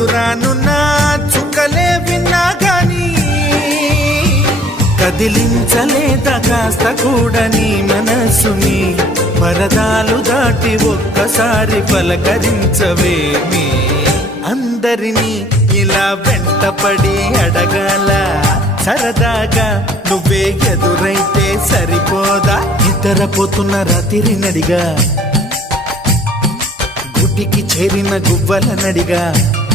దూరానున్న చుక్కలే విన్నా గాని కదిలించలేదా కాస్త కూడా నీ మనసుని పరదాలు దాటి ఒక్కసారి పలకరించవేమి అందరినీ ఇలా వెంటపడి అడగాల సరదాగా నువ్వే ఎదురైతే సరిపోదా నిద్రపోతున్న రాత్రి నడిగా గుడికి చేరిన గువ్వల నడిగా